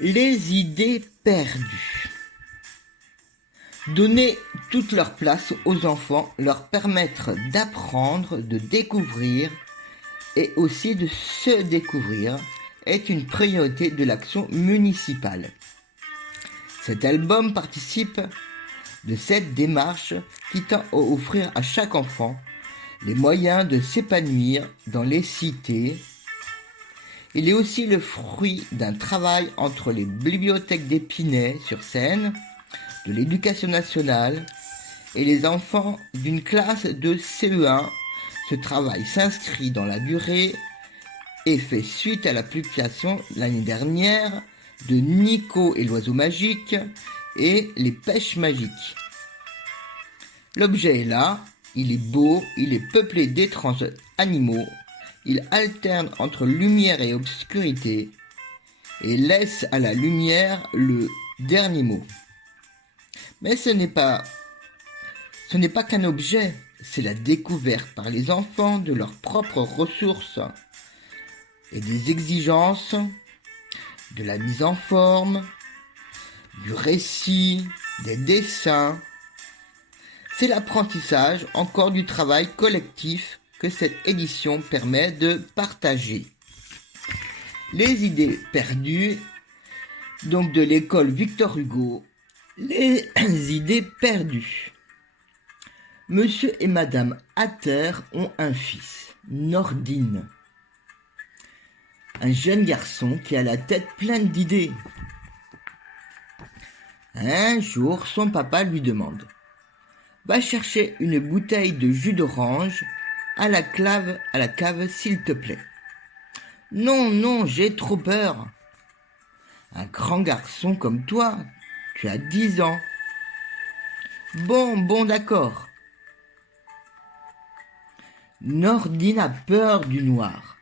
Les idées perdues. Donner toute leur place aux enfants, leur permettre d'apprendre, de découvrir et aussi de se découvrir est une priorité de l'action municipale. Cet album participe de cette démarche qui tend à offrir à chaque enfant les moyens de s'épanouir dans les cités. Il est aussi le fruit d'un travail entre les bibliothèques d'Épinay-sur-Seine, de l'Éducation nationale et les enfants d'une classe de CE1. Ce travail s'inscrit dans la durée et fait suite à la publication l'année dernière de Nico et l'oiseau magique et les pêches magiques. L'objet est là, il est beau, il est peuplé d'étranges animaux, il alterne entre lumière et obscurité et laisse à la lumière le dernier mot. Mais ce n'est pas qu'un objet, c'est la découverte par les enfants de leurs propres ressources et des exigences, de la mise en forme, du récit, des dessins. C'est l'apprentissage encore du travail collectif que cette édition permet de partager. Les idées perdues, donc de l'école Victor Hugo, les idées perdues. Monsieur et Madame Hatter ont un fils, Nordine. Un jeune garçon qui a la tête pleine d'idées. Un jour, son papa lui demande: va chercher une bouteille de jus d'orange à la cave, s'il te plaît. Non, non, j'ai trop peur. Un grand garçon comme toi, tu as 10 ans. Bon, d'accord. Nordine a peur du noir.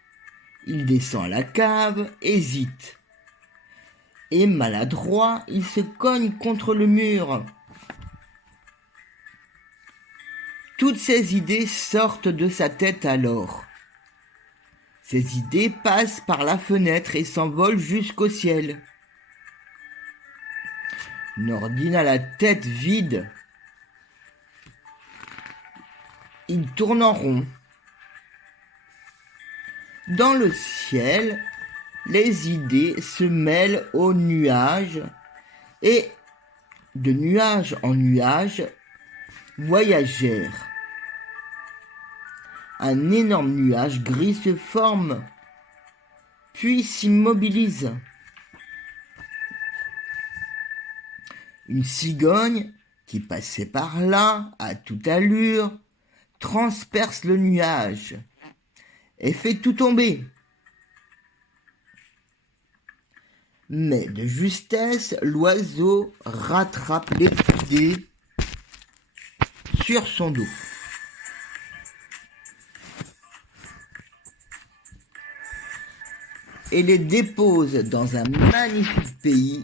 Il descend à la cave, hésite. Et maladroit, il se cogne contre le mur. Toutes ces idées sortent de sa tête alors. Ces idées passent par la fenêtre et s'envolent jusqu'au ciel. Nordine a la tête vide. Il tourne en rond. Dans le ciel, les idées se mêlent aux nuages et, de nuage en nuage, voyagèrent. Un énorme nuage gris se forme, puis s'immobilise. Une cigogne qui passait par là, à toute allure, transperce le nuage et fait tout tomber. Mais de justesse, l'oiseau rattrape les idées sur son dos. Et les dépose dans un magnifique pays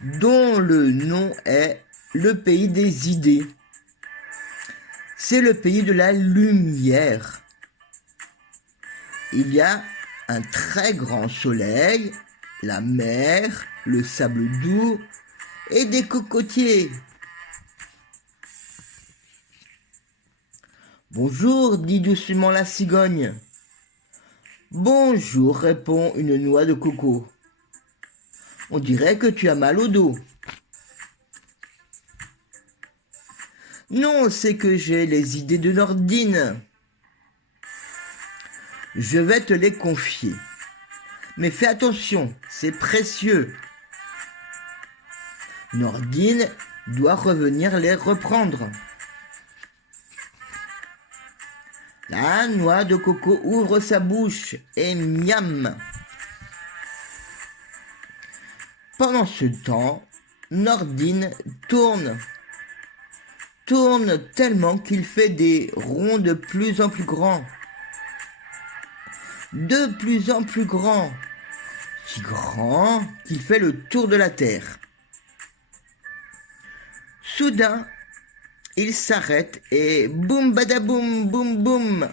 dont le nom est le pays des idées. C'est le pays de la lumière. Il y a un très grand soleil, la mer, le sable doux et des cocotiers. Bonjour, dit doucement la cigogne. Bonjour, répond une noix de coco. On dirait que tu as mal au dos. Non, c'est que j'ai les idées de Nordine. Je vais te les confier. Mais fais attention, c'est précieux. Nordine doit revenir les reprendre. La noix de coco ouvre sa bouche et miam. Pendant ce temps, Nordine tourne tellement qu'il fait des ronds de plus en plus grands. De plus en plus grands. Si grand qu'il fait le tour de la terre. Soudain, il s'arrête et boum badaboum boum boum.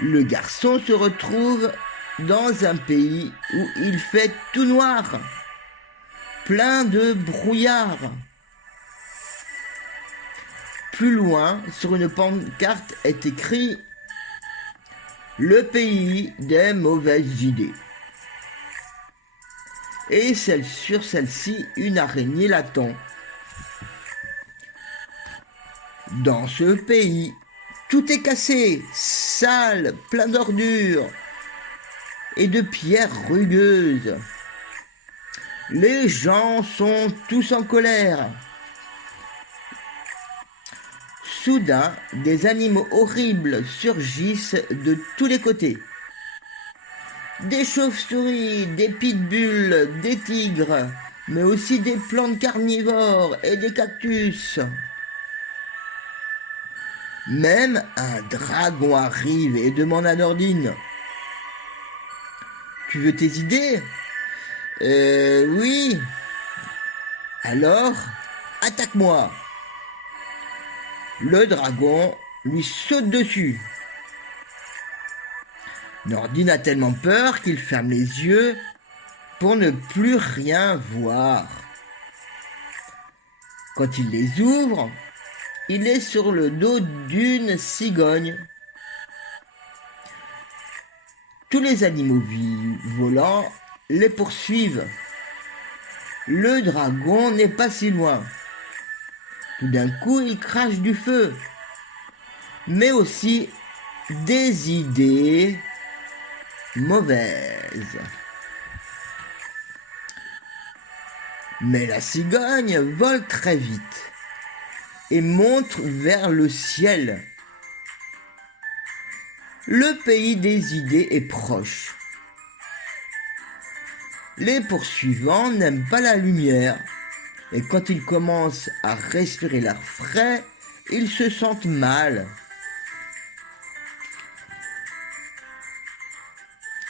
Le garçon se retrouve dans un pays où il fait tout noir, plein de brouillard. Plus loin, sur une pancarte est écrit « Le pays des mauvaises idées ». Et sur celle-ci, une araignée l'attend. Dans ce pays, tout est cassé, sale, plein d'ordures et de pierres rugueuses. Les gens sont tous en colère. Soudain, des animaux horribles surgissent de tous les côtés. Des chauves-souris, des pitbulls, des tigres, mais aussi des plantes carnivores et des cactus. Même un dragon arrive et demande à Nordine. « Tu veux tes idées ?»« Oui. »« Alors, attaque-moi !» Le dragon lui saute dessus. Nordine a tellement peur qu'il ferme les yeux pour ne plus rien voir. Quand il les ouvre, il est sur le dos d'une cigogne. Tous les animaux volants les poursuivent. Le dragon n'est pas si loin. Tout d'un coup, il crache du feu, mais aussi des idées mauvaises. Mais la cigogne vole très vite et monte vers le ciel. Le pays des idées est proche. Les poursuivants n'aiment pas la lumière et quand ils commencent à respirer l'air frais, ils se sentent mal.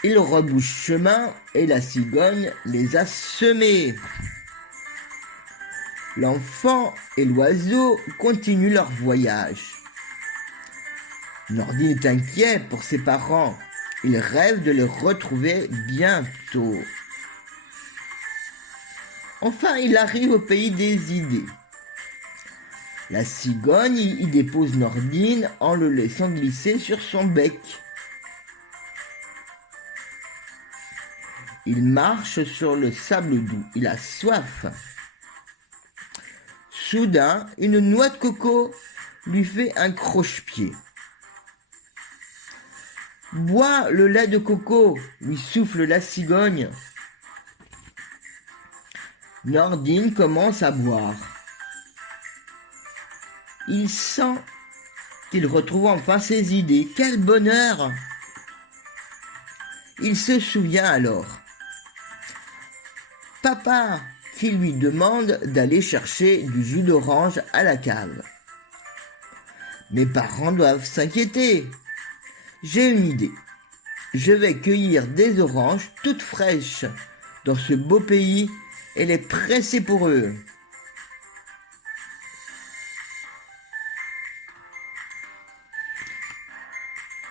Ils rebouchent chemin et la cigogne les a semés. L'enfant et l'oiseau continuent leur voyage. Nordine est inquiet pour ses parents. Il rêve de les retrouver bientôt. Enfin, il arrive au pays des idées. La cigogne y dépose Nordine en le laissant glisser sur son bec. Il marche sur le sable doux. Il a soif. Soudain, une noix de coco lui fait un croche-pied. « Bois le lait de coco » lui souffle la cigogne. Nordine commence à boire. Il sent qu'il retrouve enfin ses idées. Quel bonheur! Il se souvient alors. Papa, qui lui demande d'aller chercher du jus d'orange à la cave. Mes parents doivent s'inquiéter. J'ai une idée. Je vais cueillir des oranges toutes fraîches dans ce beau pays et les presser pour eux.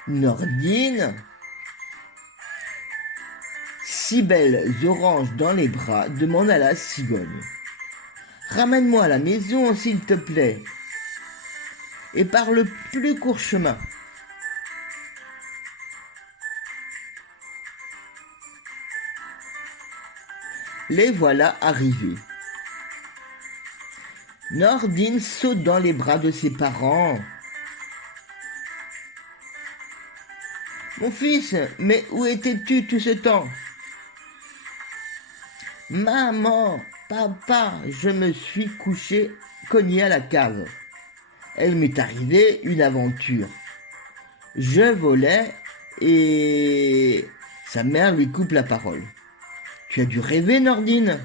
Nordine, si belles oranges dans les bras, demande à la cigogne. Ramène-moi à la maison, s'il te plaît, et par le plus court chemin. Les voilà arrivés. Nordine saute dans les bras de ses parents. « Mon fils, mais où étais-tu tout ce temps ?»« Maman, papa, je me suis couché cogné à la cave. Elle m'est arrivée une aventure. Je volais et... » Sa mère lui coupe la parole. Tu as dû rêver, Nordine.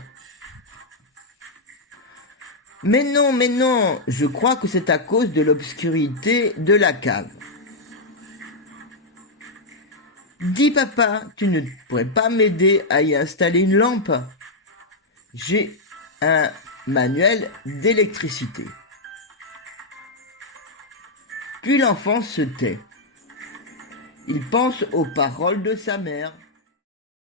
Mais non, je crois que c'est à cause de l'obscurité de la cave. Dis papa, tu ne pourrais pas m'aider à y installer une lampe? J'ai un manuel d'électricité. Puis l'enfant se tait. Il pense aux paroles de sa mère.